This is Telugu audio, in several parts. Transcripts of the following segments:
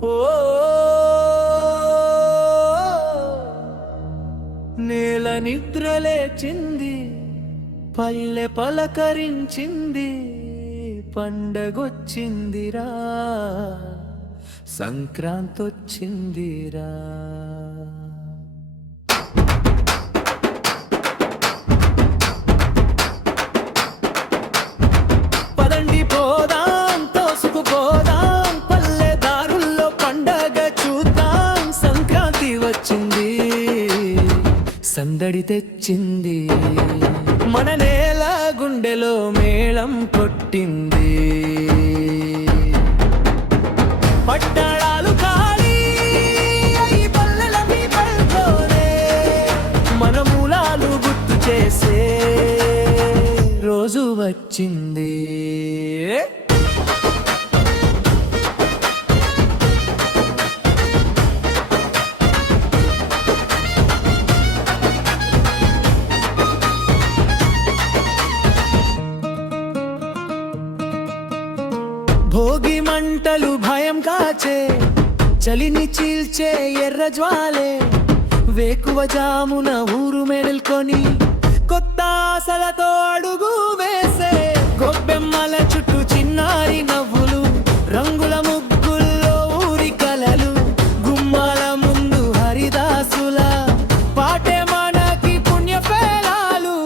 ఓ నేల నిద్రలేచింది, పల్లె పలకరించింది, పండగొచ్చిందిరా, సంక్రాంతొచ్చిందిరా. పదండి పోదాం, తోసుకుపోదాం, పల్లె దారుల్లో పండగ చూద్దాం. సంక్రాంతి వచ్చింది, సందడి తెచ్చింది, మన నేల గుండెలో మేళం కొట్టింది. పట్టణాలు ఖాళీ అయి పల్లెలన్నీ పల్లోనే, మన మూలాలు గుర్తు చేసే రోజు వచ్చింది. భోగి మంటలు భయం కాచే, చలిని చీల్చే ఎర్ర జ్వాలే, వేకువ జామున ఊరు మేల్కొని కొత్త ఆశలతో అడుగు వేసే, గొబ్బెమ్మల చుట్టూ చిన్నారి నవ్వులు, రంగుల ముగ్గుల్లో ఊరి కలలు, గుమ్మాల ముందు హరిదాసుల పాటే మనకి పుణ్యఫలాలు.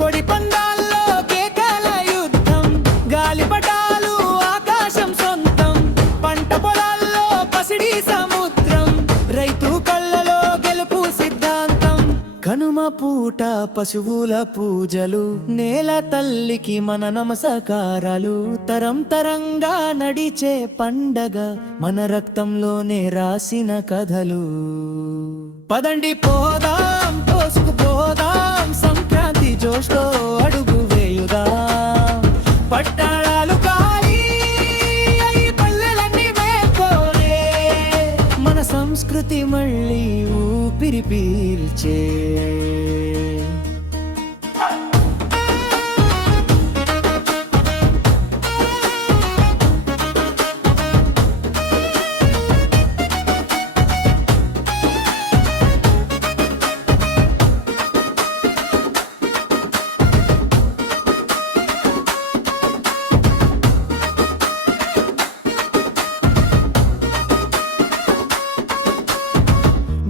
కొడి పందాల్లో కేకల యుద్ధం, గాలిపటాలు ఆకాశం సొంతం, పంట పొలాల్లో పసిడి సముద్రం, రైతు కళ్ళలో గెలుపు సిద్ధాంతం. కనుమ పూట పశువుల పూజలు, నేల తల్లికి మన నమస్కారాలు, తరం తరంగా నడిచే పండగ, మన రక్తంలోనే రాసిన కథలు. పదండి పోదాం, తోసుకుపోదాం, సంక్రాంతి జోష్లో అడుగు వేయుదాం. పట్టణాలు ఖాళీ అయి పల్లెలన్నీ మేల్కోనే, మన సంస్కృతి మళ్ళీ ఊపిరి పీల్చే.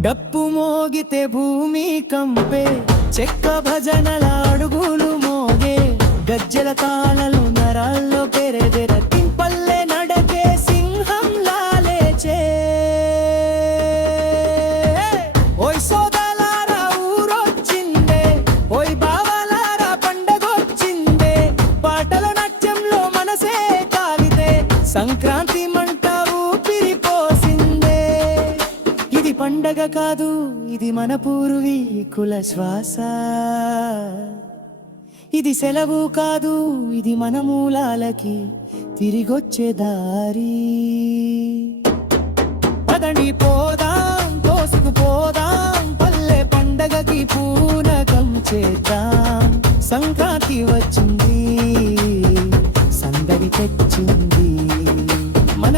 డప్పు మోగితే భూమి కంపే, చెక్క భజనల అడుగులు మోగే, గజ్జల తాళలు నరాల్లో పెరెదెర, తింపల్లె నడకే సింహం లాలేచే. ఓయ్ సోదలారా ఊరొచ్చిందే, ఓయ్ బావలారా పండగొచ్చిందే, పాటల నాట్యంలో మనసే కాలితే, సంక్రాంతి మంట ఊపిరి పోసిందే. ఇది పండగ కాదు, ఇది మన పూర్వీకుల శ్వాస, ఇది సెలవు కాదు, ఇది మన మూలాలకి తిరిగొచ్చే దారి. పదండి పోదాం, తోసుకుపోదాం, పల్లె పండగకి పూనకం చేద్దాం. సంక్రాంతి వచ్చింది, సందడి తెచ్చింది, మన